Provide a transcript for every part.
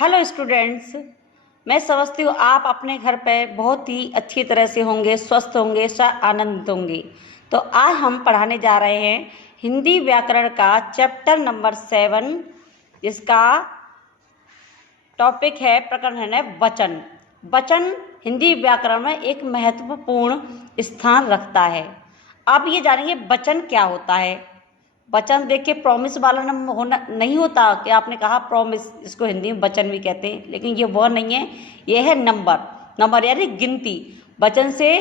Hello students, मैं समझती हूँ आप अपने घर पे बहुत ही अच्छी तरह से होंगे, स्वस्थ होंगे, आनंदित होंगे। तो आज हम पढ़ाने जा रहे हैं हिंदी व्याकरण का चैप्टर नंबर 7, जिसका टॉपिक है, प्रकरण है वचन। वचन हिंदी व्याकरण में एक महत्वपूर्ण स्थान रखता है। आप ये जानेंगे वचन क्या होता है। वचन देखिए प्रॉमिस वाला होना नहीं होता कि आपने कहा प्रॉमिस, इसको हिंदी में वचन भी कहते हैं, लेकिन ये वह नहीं है, ये है नंबर यानी गिनती। वचन से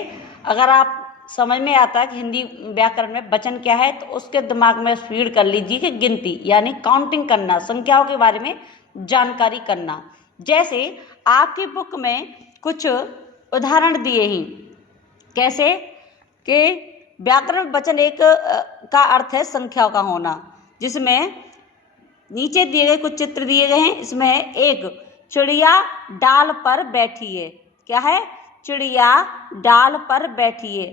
अगर आप समझ में आता है कि हिंदी व्याकरण में वचन क्या है, तो उसके दिमाग में फीड कर लीजिए कि गिनती यानी काउंटिंग करना, संख्याओं के बारे में जानकारी करना। जैसे आपकी बुक में कुछ उदाहरण दिए हैं, कैसे कि व्याकरण वचन एक का अर्थ है संख्याओं का होना, जिसमें नीचे दिए गए कुछ चित्र दिए गए हैं। इसमें है एक चिड़िया डाल पर बैठी है। क्या है? चिड़िया डाल पर बैठी है।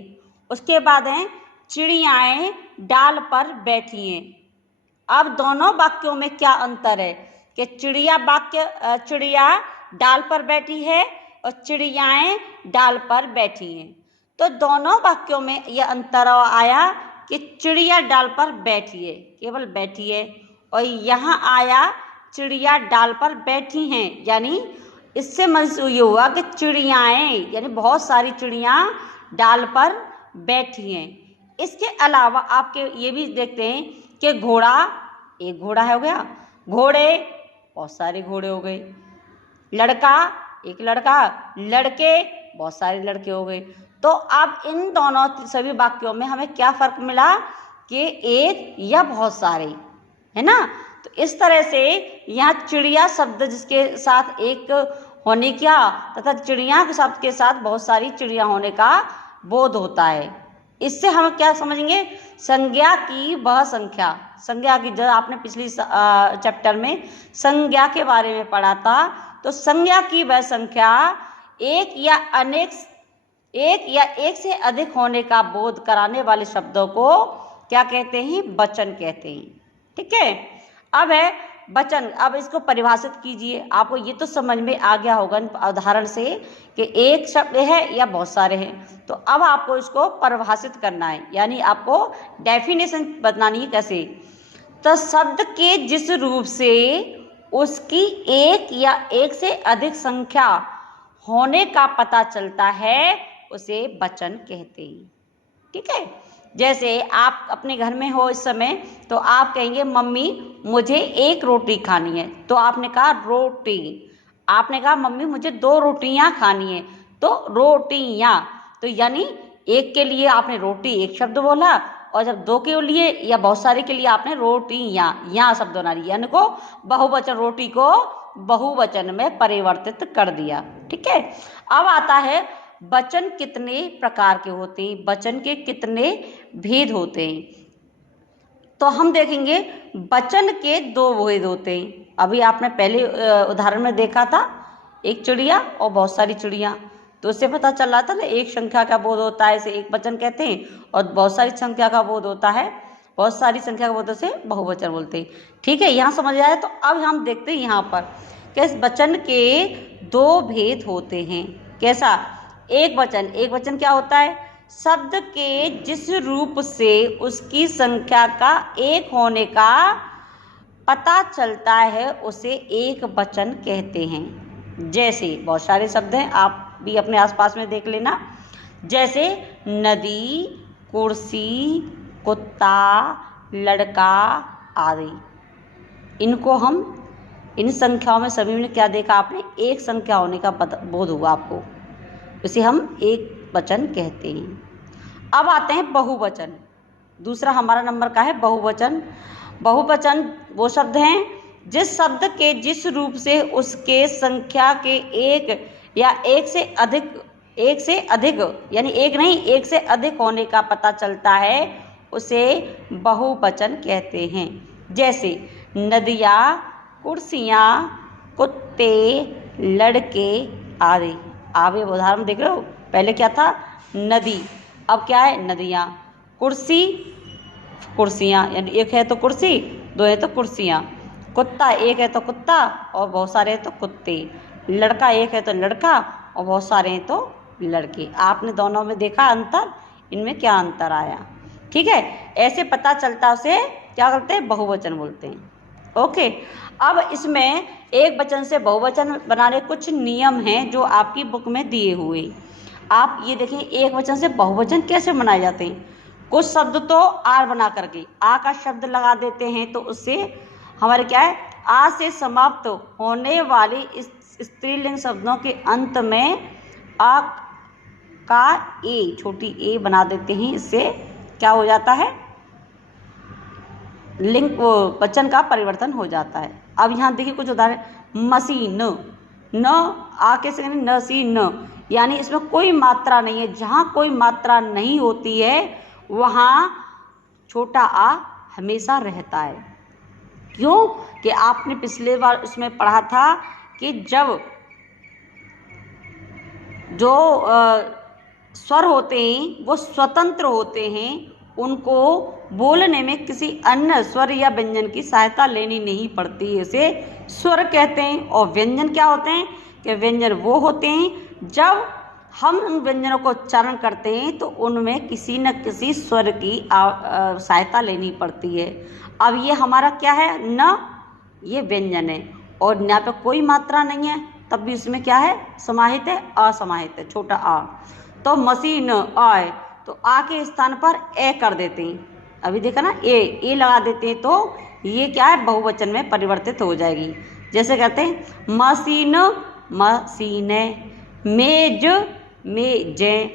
उसके बाद है चिड़ियाएं डाल पर बैठी हैं। अब दोनों वाक्यों में क्या अंतर है कि चिड़िया डाल पर बैठी है और चिड़ियाएं डाल पर बैठी हैं। तो दोनों वाक्यों में यह अंतर आया कि चिड़िया डाल पर बैठी है, केवल बैठी है, और यहाँ आया चिड़िया डाल पर बैठी हैं। यानी इससे महसूस ये हुआ कि चिड़ियाएं यानी बहुत सारी चिड़िया डाल पर बैठी हैं। इसके अलावा आपके ये भी देखते हैं कि घोड़ा, एक घोड़ा हो गया, घोड़े बहुत सारे घोड़े हो गए, लड़का एक लड़का, लड़के बहुत सारे लड़के हो गए। तो अब इन दोनों सभी वाक्यों में हमें क्या फर्क मिला कि एक या बहुत सारे, है ना। तो इस तरह से यहाँ चिड़िया शब्द जिसके साथ एक होने का तथा चिड़िया के शब्द के साथ बहुत सारी चिड़िया होने का बोध होता है। इससे हम क्या समझेंगे? संज्ञा की वह संख्या, संज्ञा की, जब आपने पिछली चैप्टर में संज्ञा के बारे में पढ़ा था, तो संज्ञा की वह संख्या एक या एक से अधिक होने का बोध कराने वाले शब्दों को क्या कहते हैं? वचन कहते हैं। ठीक है, अब है वचन। अब इसको परिभाषित कीजिए। आपको ये तो समझ में आ गया होगा उदाहरण से कि एक शब्द है या बहुत सारे हैं। तो अब आपको इसको परिभाषित करना है, यानी आपको डेफिनेशन बतानी है। कैसे? तो शब्द के जिस रूप से उसकी एक या एक से अधिक संख्या होने का पता चलता है, उसे वचन कहते हैं। ठीक है, जैसे आप अपने घर में हो इस समय, तो आप कहेंगे मम्मी मुझे एक रोटी खानी है, तो आपने कहा रोटी। आपने कहा मम्मी मुझे 2 रोटियां खानी है, तो रोटियां। तो यानी एक के लिए आपने रोटी एक शब्द बोला, और जब 2 के लिए या बहुत सारे के लिए आपने रोटियां, यहाँ शब्द बना लिया, यानी को बहुवचन, रोटी को बहुवचन में परिवर्तित कर दिया। ठीक है, अब आता है वचन कितने प्रकार के होते हैं, वचन के कितने भेद होते हैं। तो हम देखेंगे वचन के 2 भेद होते हैं। अभी आपने पहले उदाहरण में देखा था, एक चिड़िया और बहुत सारी चिड़िया, तो उससे पता चल रहा था ना, एक संख्या का बोध होता है, इसे एक वचन कहते हैं, और बहुत सारी संख्या का बोध होता है, बहुत सारी संख्या का बोध से बहुवचन बोलते हैं। ठीक है, यहाँ समझ आया। तो अब हम देखते हैं यहाँ पर कि इस वचन के 2 भेद होते हैं। कैसा? एक वचन क्या होता है? शब्द के जिस रूप से उसकी संख्या का एक होने का पता चलता है, उसे एक वचन कहते हैं। जैसे बहुत सारे शब्द हैं, आप भी अपने आसपास में देख लेना, जैसे नदी, कुर्सी, कुत्ता, लड़का आदि। इनको हम, इन संख्याओं में सभी में क्या देखा आपने? एक संख्या होने का बोध हुआ आपको, उसे हम एक वचन कहते हैं। अब आते हैं बहुवचन। दूसरा हमारा नंबर का है बहुवचन। बहुवचन वो शब्द हैं जिस शब्द के जिस रूप से उसके संख्या के एक या एक से अधिक यानी एक नहीं, एक से अधिक होने का पता चलता है, उसे बहुवचन कहते हैं। जैसे नदियाँ, कुर्सियाँ, कुत्ते, लड़के आदि। आप ये उदाहरण देख रहे हो, पहले क्या था? नदी, अब क्या है? नदियाँ। कुर्सी, कुर्सियाँ, यानी एक है तो कुर्सी, 2 है तो कुर्सियाँ। कुत्ता एक है तो कुत्ता और बहुत सारे हैं तो कुत्ते, लड़का एक है तो लड़का और बहुत सारे हैं तो लड़के। आपने दोनों में देखा अंतर, इनमें क्या अंतर आया, ठीक है। ऐसे पता चलता उसे क्या करते हैं, बहुवचन बोलते हैं। ओके, अब इसमें एक वचन से बहुवचन बनाने कुछ नियम हैं जो आपकी बुक में दिए हुए। आप ये देखें एक वचन से बहुवचन कैसे बनाए जाते हैं। कुछ शब्द तो आर बना करके आ का शब्द लगा देते हैं, तो उससे हमारे क्या है, आ से समाप्त होने वाली इस स्त्रीलिंग शब्दों के अंत में आ का ए, छोटी ए बना देते हैं। इससे क्या हो जाता है, लिंग वचन का परिवर्तन हो जाता है। अब यहाँ देखिए कुछ उदाहरण, मशीन, न आके से न सी न, यानी इसमें कोई मात्रा नहीं है। जहाँ कोई मात्रा नहीं होती है वहाँ छोटा आ हमेशा रहता है। क्यों कि आपने पिछले बार उसमें पढ़ा था कि जब जो स्वर होते हैं वो स्वतंत्र होते हैं, उनको बोलने में किसी अन्य स्वर या व्यंजन की सहायता लेनी नहीं पड़ती है, इसे स्वर कहते हैं। और व्यंजन क्या होते हैं कि व्यंजन वो होते हैं जब हम उन व्यंजनों को उच्चारण करते हैं तो उनमें किसी न किसी स्वर की सहायता लेनी पड़ती है। अब ये हमारा क्या है, न, ये व्यंजन है और यहाँ पे कोई मात्रा नहीं है, तब भी उसमें क्या है, समाहित है, असमाहित है, छोटा आ। तो मशीन आए तो आ के स्थान पर ए कर देते हैं। अभी देखा ना, ए लगा देते हैं तो ये क्या है, बहुवचन में परिवर्तित हो जाएगी। जैसे कहते हैं मशीन मशीने, मेज मेजें,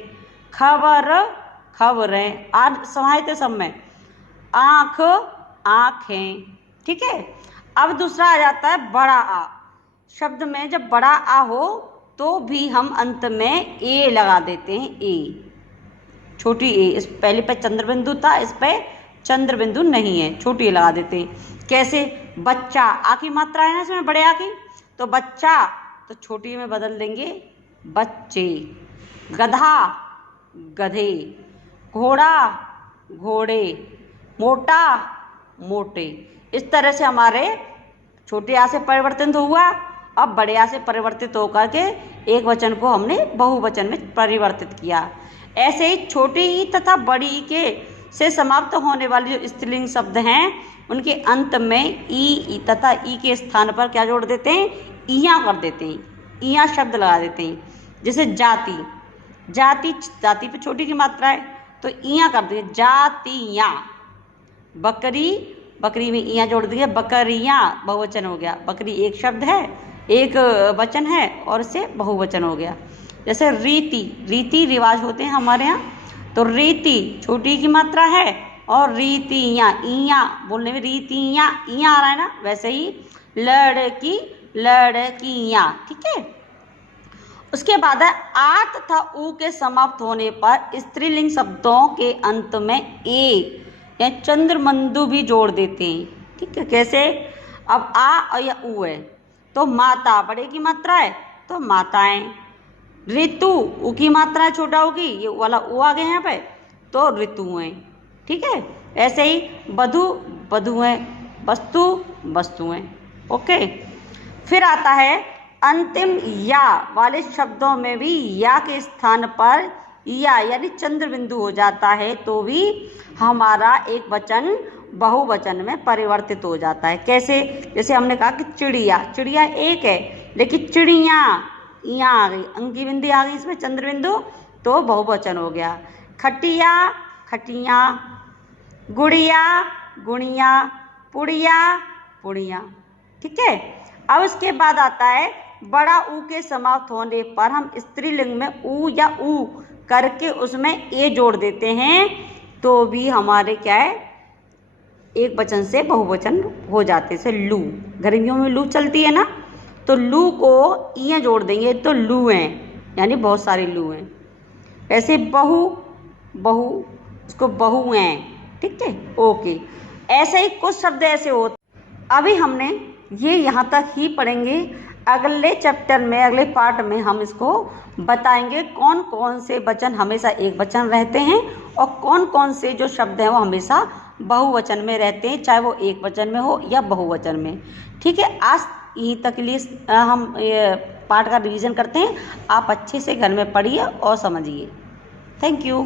खबर खबरें, आज समाहित है सब में, आँख आँखें, ठीक है। अब दूसरा आ जाता है बड़ा आ। शब्द में जब बड़ा आ हो तो भी हम अंत में ए लगा देते हैं, ए, छोटी ए। इस पहले पे चंद्र बिंदु था, इस पे चंद्र बिंदु नहीं है, छोटी ए लगा देते हैं। कैसे, बच्चा, आ की मात्रा है ना इसमें, बड़े आ की, तो बच्चा तो छोटी में बदल देंगे बच्चे, गधा गधे, घोड़ा घोड़े, मोटा मोटे। इस तरह से हमारे छोटे आ से परिवर्तित हुआ, अब बड़े आ से परिवर्तित होकर के एक वचन को हमने बहुवचन में परिवर्तित किया। ऐसे ही छोटी ई तथा बड़ी ई के से समाप्त होने वाले जो स्त्रीलिंग शब्द हैं उनके अंत में ई तथा ई के स्थान पर क्या जोड़ देते हैं, इया कर देते हैं, इया शब्द लगा देते हैं। जैसे जाति, जाति, जाति पे छोटी की मात्रा है तो इया कर देंगे, जातियाँ। बकरी, बकरी में इया जोड़ दिया, बकरियाँ, बहुवचन हो गया। बकरी एक शब्द है, एक वचन है और इससे बहुवचन हो गया। जैसे रीति, रीति रिवाज होते हैं हमारे यहाँ, तो रीति छोटी की मात्रा है और रीतियाँ, इया बोलने में रीतियाँ, इया आ रहा है ना, वैसे ही लड़की लड़कियाँ, ठीक है। उसके बाद है आ तथा उ के समाप्त होने पर स्त्रीलिंग शब्दों के अंत में ए या चंद्रमंदु भी जोड़ देते हैं, ठीक है। कैसे, अब आ और या उ है तो माता, बड़े की मात्रा है तो माताएं। ऋतु, उ की मात्रा है, छोटा होगी, ये वाला उ आ गया यहाँ पे तो ऋतुएं, ठीक है। ऐसे ही वधु वधुएं, वस्तु वस्तुएं, ओके। फिर आता है अंतिम या वाले शब्दों में भी या के स्थान पर या यानी चंद्र बिंदु हो जाता है तो भी हमारा एक वचन बहुवचन में परिवर्तित हो जाता है। कैसे, जैसे हमने कहा कि चिड़िया, चिड़िया एक है लेकिन चिड़िया यहाँ आ गई, अंकी बिंदी आ गई इसमें चंद्र बिंदु तो बहुवचन हो गया। खटिया खटिया, गुड़िया गुड़िया, पुड़िया पुड़िया, ठीक है। अब इसके बाद आता है बड़ा ऊ के समाप्त होने पर हम स्त्रीलिंग में ऊ या ऊ करके उसमें ए जोड़ देते हैं तो भी हमारे क्या है, एक वचन से बहुवचन हो जाते। जैसे लू, गर्मियों में लू चलती है ना, तो लू को इया जोड़ देंगे तो लू हैं, यानी बहुत सारी लू हैं। ऐसे बहु बहु, उसको बहु हैं, ठीक है, ओके। ऐसे ही कुछ शब्द ऐसे होते। अभी हमने ये यहाँ तक ही पढ़ेंगे, अगले चैप्टर में, अगले पार्ट में हम इसको बताएंगे कौन कौन से वचन हमेशा एक वचन रहते हैं और कौन कौन से जो शब्द हैं वो हमेशा बहुवचन में रहते हैं, चाहे वो एक वचन में हो या बहुवचन में। ठीक है, आज यहीं तक के लिए हम ये पाठ का रिवीजन करते हैं। आप अच्छे से घर में पढ़िए और समझिए। Thank you.